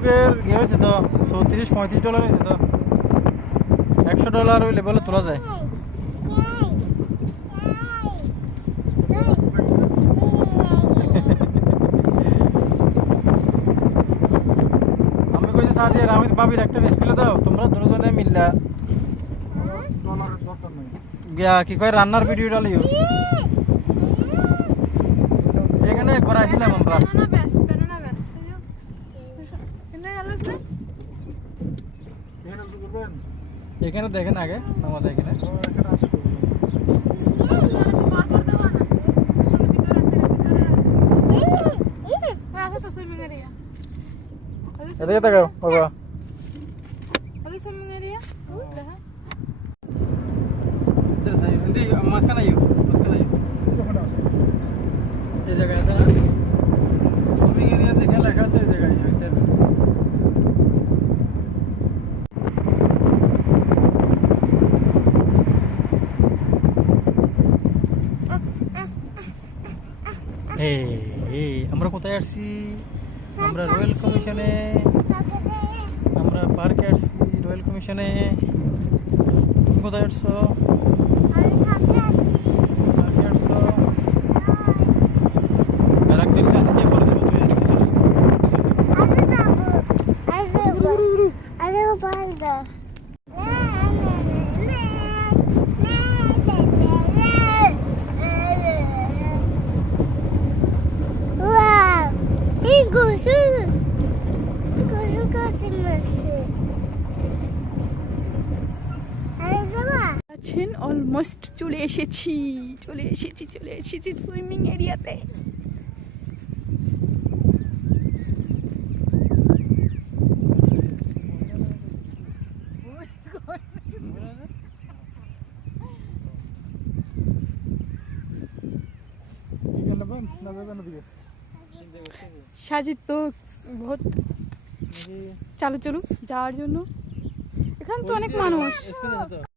ফেসবুকের ইয়ে হয়েছে তো $34-35 হয়েছে তো $100 ওই লেভেলে তোলা যায়। আমি কইতে সাজিয়ে আমি ভাবির একটা মিস করে দাও তোমরা দুজনে মিললা গিয়া কি কয় রান্নার ভিডিও ডালিও। এখানে একবার আসলাম আমরা, এখানে দেখেন আগে আমাদের এখানে এদিকে তাকাও বাবা। মাঝখানে এই জায়গায় সুইমিং এরিয়া দেখে লেখা আছে এই জায়গায়। আমরা কোথায় আসছি? আমরা রয়্যাল কমিশনে, আমরা পার্কে আসছি রয়্যাল কমিশনে। তুমি কোথায় আসছো? পার্কে আসছো? একদিন রাতে বলে দেবো তুমি এদিকে চলে অলমোস্ট চলে এসেছি সুইমিং এরিয়াতে। সাজিদ তো বহুত চালু যাওয়ার জন্য। এখানে তো অনেক মানুষ।